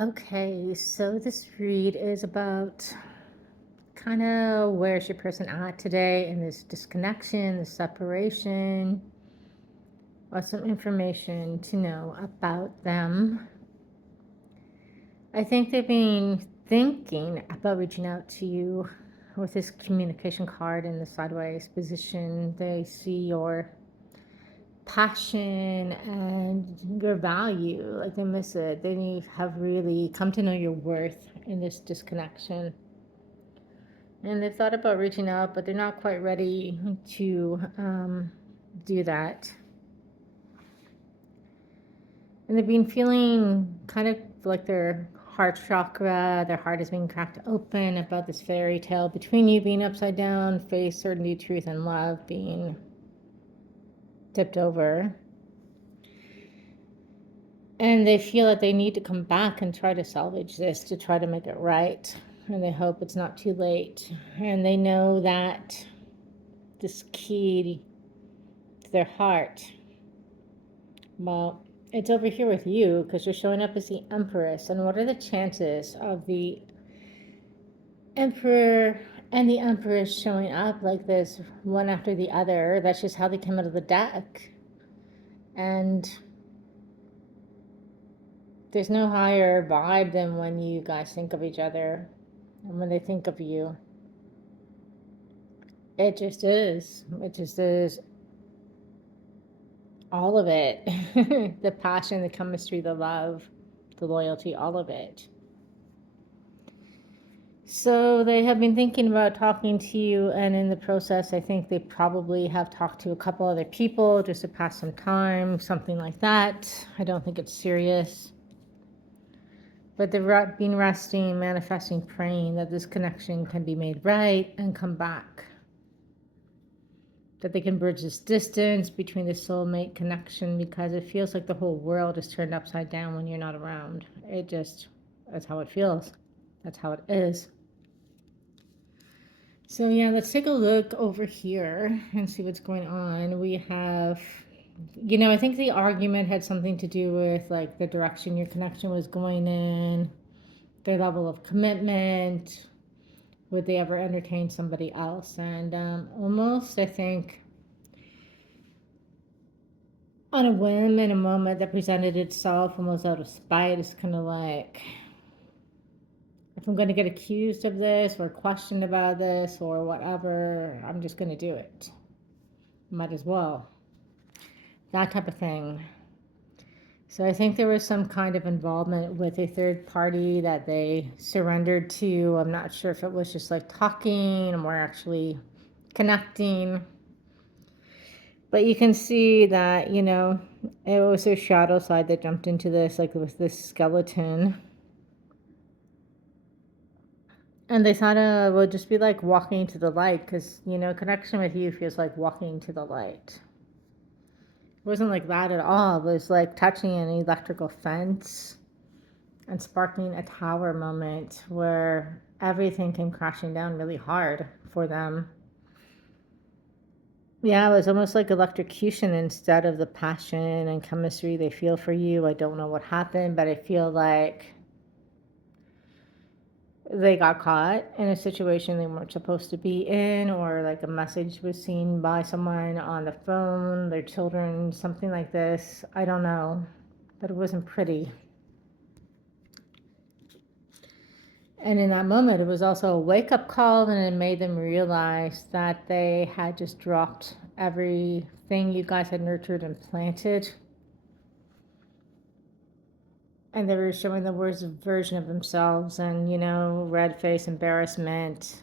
Okay, so this read is about kind of where's your person at today in this disconnection, this separation, or some information to know about them. I think they've been thinking about reaching out to you with this communication card in the sideways position. They see your passion and your value, like they miss it. They have really come to know your worth in this disconnection. And they've thought about reaching out, but they're not quite ready to do that. And they've been feeling kind of like their heart chakra, their heart is being cracked open about this fairy tale between you being upside down, faith, certainty, truth, and love being tipped over. And they feel that they need to come back and try to salvage this, to try to make it right. And they hope it's not too late. And they know that this key to their heart, well, it's over here with you because you're showing up as the Empress. And what are the chances of the Emperor and the Empress showing up like this, one after the other? That's just how they came out of the deck. And there's no higher vibe than when you guys think of each other and when they think of you. It just is. It just is all of it. The passion, the chemistry, the love, the loyalty, all of it. So they have been thinking about talking to you, and in the process, I think they probably have talked to a couple other people just to pass some time, something like that. I don't think it's serious. But they've been resting, manifesting, praying that this connection can be made right and come back. That they can bridge this distance between the soulmate connection, because it feels like the whole world is turned upside down when you're not around. That's how it feels. That's how it is. So yeah, let's take a look over here and see what's going on. We have, I think the argument had something to do with like the direction your connection was going in, their level of commitment, would they ever entertain somebody else? And almost, I think, on a whim, in a moment that presented itself almost out of spite, it's kind of like, if I'm going to get accused of this or questioned about this or whatever, I'm just going to do it. Might as well. That type of thing. So I think there was some kind of involvement with a third party that they surrendered to. I'm not sure if it was just like talking or actually connecting. But you can see that, it was their shadow side that jumped into this, like with this skeleton. And they thought it would just be like walking to the light, because, connection with you feels like walking to the light. It wasn't like that at all. It was like touching an electrical fence and sparking a tower moment where everything came crashing down really hard for them. Yeah, it was almost like electrocution instead of the passion and chemistry they feel for you. I don't know what happened, but I feel like they got caught in a situation they weren't supposed to be in, or like a message was seen by someone on the phone, their children, something like this. I don't know, but it wasn't pretty. And in that moment, it was also a wake-up call, and it made them realize that they had just dropped everything you guys had nurtured and planted. And they were showing the worst version of themselves, and, red face, embarrassment.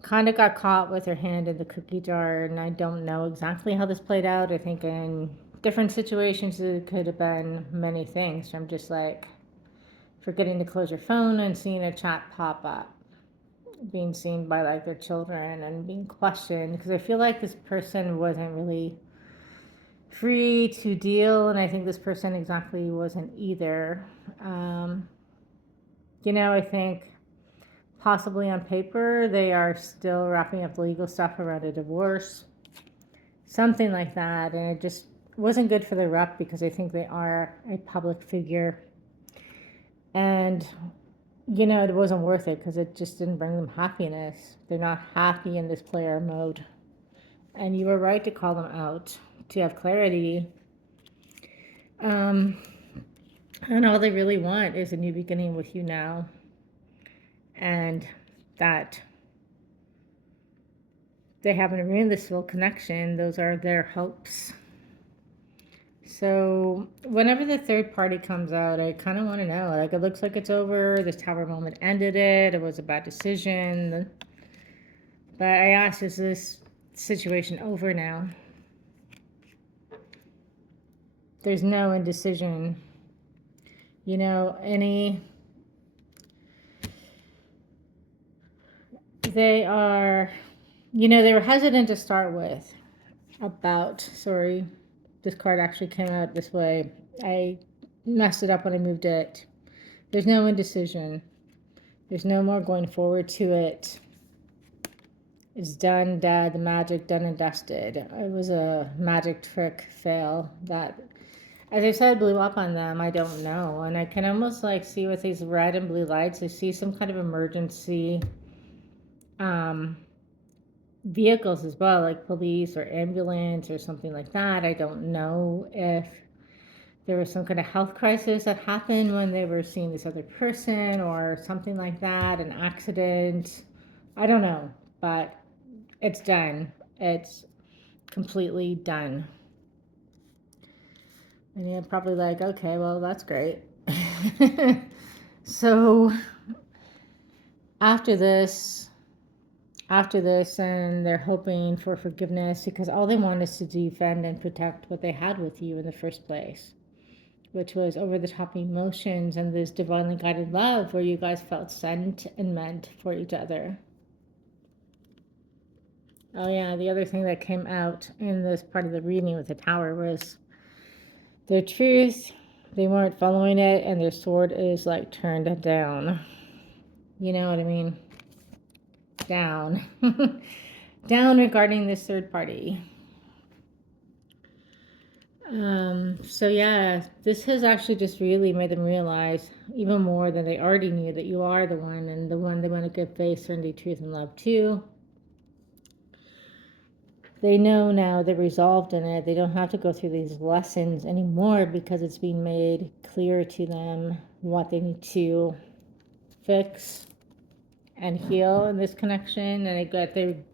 Kind of got caught with her hand in the cookie jar, and I don't know exactly how this played out. I think in different situations it could have been many things. I'm just like forgetting to close your phone and seeing a chat pop up, being seen by like their children and being questioned, because I feel like this person wasn't really free to deal, and I think this person exactly wasn't either. I think possibly on paper they are still wrapping up legal stuff around a divorce, something like that, and it just wasn't good for their rep, because I think they are a public figure. And, you know, it wasn't worth it because it just didn't bring them happiness. They're not happy in this player mode. And you were right to call them out, to have clarity. Um, and all they really want is a new beginning with you now. And that they haven't ruined this soul connection. Those are their hopes. So whenever the third party comes out, I kind of want to know, like, it looks like it's over. This tower moment ended it. It was a bad decision. But I asked, is this situation over now? There's no indecision. You know, they are, you know, they were hesitant to start with sorry, this card actually came out this way. I messed it up when I moved it. There's no indecision. There's no more going forward to it. It's done, dead, the magic done and dusted. It was a magic trick fail that, as I said, blew up on them. I don't know. And I can almost like see with these red and blue lights, I see some kind of emergency vehicles as well, like police or ambulance or something like that. I don't know if there was some kind of health crisis that happened when they were seeing this other person or something like that, an accident. I don't know, but it's done. It's completely done. And you're probably like, okay, well, that's great. So after this, and they're hoping for forgiveness because all they want is to defend and protect what they had with you in the first place, which was over the top emotions and this divinely guided love where you guys felt sent and meant for each other. Oh yeah, the other thing that came out in this part of the reading with the tower was their truth. They weren't following it, and their sword is like turned down. You know what I mean? Down. Down regarding this third party. So yeah, this has actually just really made them realize even more than they already knew that you are the one and the one they want to give faith, certainty, truth, and love to. They know now they're resolved in it. They don't have to go through these lessons anymore because it's being made clear to them what they need to fix and heal in this connection. And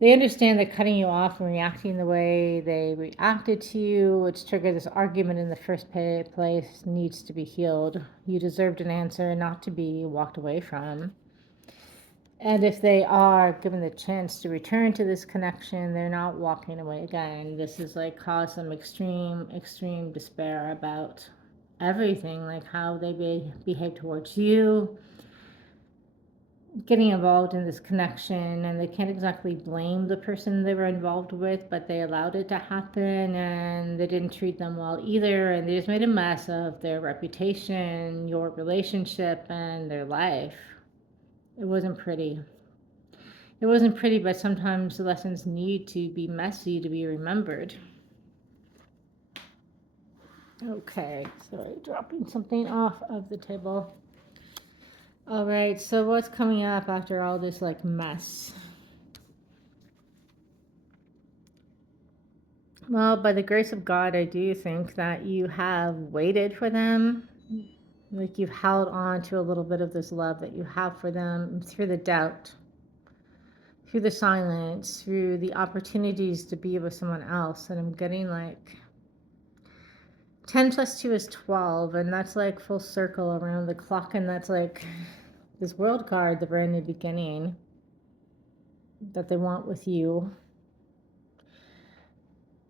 they understand that cutting you off and reacting the way they reacted to you, which triggered this argument in the first place, needs to be healed. You deserved an answer, not to be walked away from. And if they are given the chance to return to this connection, they're not walking away again. This is like caused some extreme despair about everything, like how they behave towards you, getting involved in this connection, and they can't exactly blame the person they were involved with, but they allowed it to happen and they didn't treat them well either, and they just made a mess of their reputation, your relationship, and their life. It wasn't pretty. It wasn't pretty, but sometimes the lessons need to be messy to be remembered. Okay, sorry, dropping something off of the table. All right, so what's coming up after all this like mess? Well, by the grace of God, I do think that you have waited for them. Like you've held on to a little bit of this love that you have for them through the doubt, through the silence, through the opportunities to be with someone else. And I'm getting like 10 plus 2 is 12, and that's like full circle around the clock, and that's like this world card, the brand new beginning that they want with you.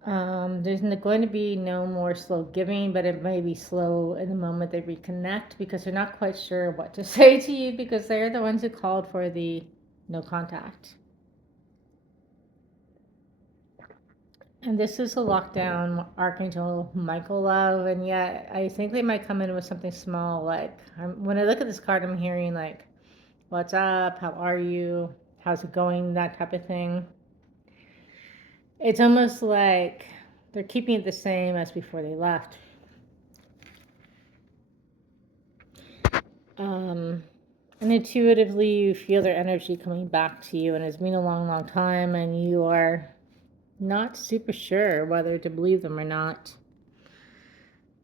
There's going to be no more slow giving, but it may be slow in the moment they reconnect because they're not quite sure what to say to you because they're the ones who called for the no contact. And this is a lockdown Archangel Michael love, and yet I think they might come in with something small. Like when I look at this card, I'm hearing like, "What's up? How are you? How's it going?" That type of thing. It's almost like they're keeping it the same as before they left. Um, and intuitively, you feel their energy coming back to you, and it's been a long, long time, and you are not super sure whether to believe them or not.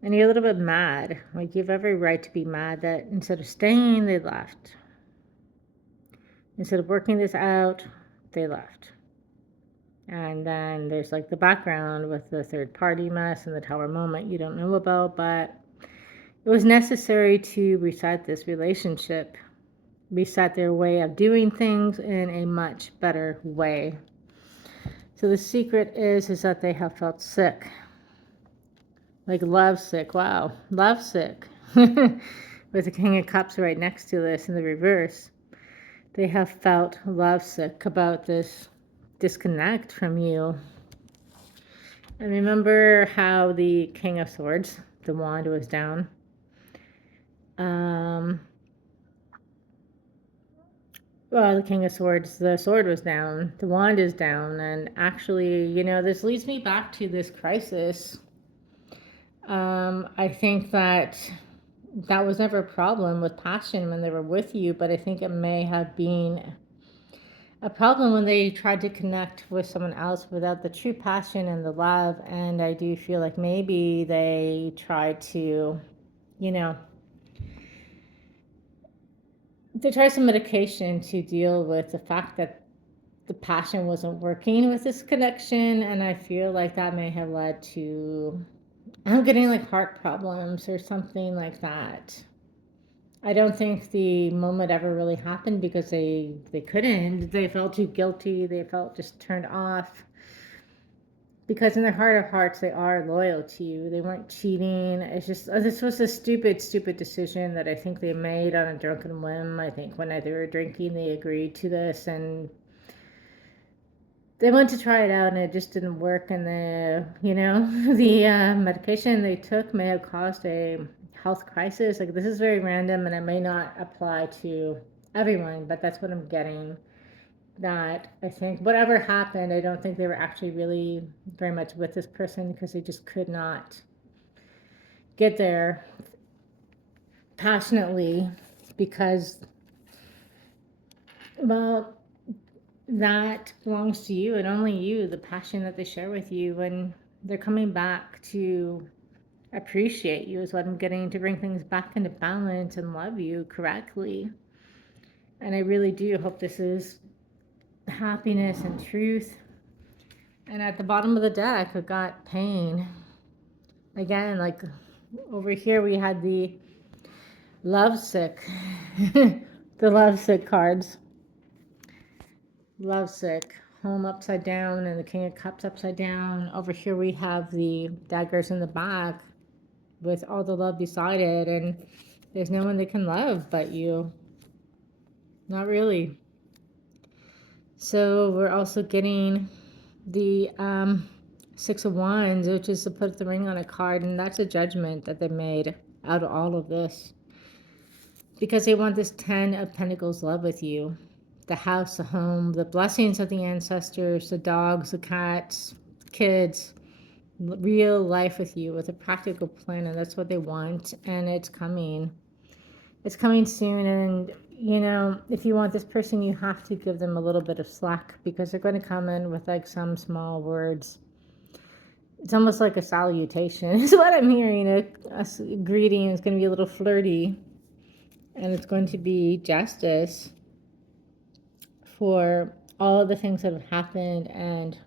And you're a little bit mad. Like, you have every right to be mad that instead of staying, they left. Instead of working this out, they left. And then there's like the background with the third party mess and the tower moment you don't know about, but it was necessary to reset this relationship, reset their way of doing things in a much better way. So the secret is that they have felt sick. Like love sick. Wow. Love sick. With the King of Cups right next to this in the reverse. They have felt love sick about this disconnect from you. And remember how the King of Swords, the wand, was down. Well, the King of Swords, the sword was down, the wand is down, and actually, this leads me back to this crisis. I think that was never a problem with passion when they were with you, but I think it may have been a problem when they tried to connect with someone else without the true passion and the love. And I do feel like maybe they tried to, they tried some medication to deal with the fact that the passion wasn't working with this connection. And I feel like that may have led to, I'm getting like heart problems or something like that. I don't think the moment ever really happened because they couldn't. They felt too guilty. They felt just turned off. Because in their heart of hearts, they are loyal to you. They weren't cheating. It's just, this was a stupid, stupid decision that I think they made on a drunken whim. I think when they were drinking, they agreed to this and they went to try it out and it just didn't work. And the medication they took may have caused a health crisis. Like, this is very random and it may not apply to everyone, but that's what I'm getting. That I think whatever happened, I don't think they were actually really very much with this person because they just could not get there passionately because, well, that belongs to you and only you, the passion that they share with you when they're coming back to appreciate you is what I'm getting, to bring things back into balance and love you correctly. And I really do hope this is happiness and truth. And at the bottom of the deck, we got pain. Again, like over here, we had the lovesick, the lovesick cards. Lovesick, home upside down, and the King of Cups upside down. Over here, we have the daggers in the back with all the love beside it. And there's no one that can love but you. Not really. So we're also getting the Six of Wands, which is to put the ring on a card, and that's a judgment that they made out of all of this. Because they want this 10 of Pentacles love with you. The house, the home, the blessings of the ancestors, the dogs, the cats, kids, real life with you with a practical plan, and that's what they want, and it's coming. It's coming soon, and if you want this person, you have to give them a little bit of slack because they're going to come in with like some small words. It's almost like a salutation is what I'm hearing. A greeting is going to be a little flirty, and it's going to be justice for all of the things that have happened and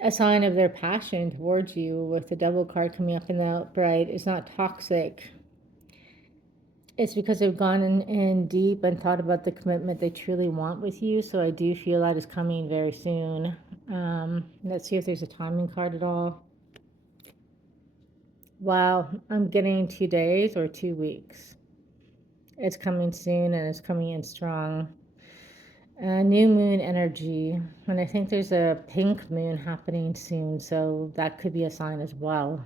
a sign of their passion towards you with the Devil card coming up in the upright. It's not toxic. It's because they've gone in deep and thought about the commitment they truly want with you. So I do feel that is coming very soon. Let's see if there's a timing card at all. Wow, I'm getting 2 days or 2 weeks. It's coming soon and it's coming in strong. New moon energy. And I think there's a pink moon happening soon. So that could be a sign as well.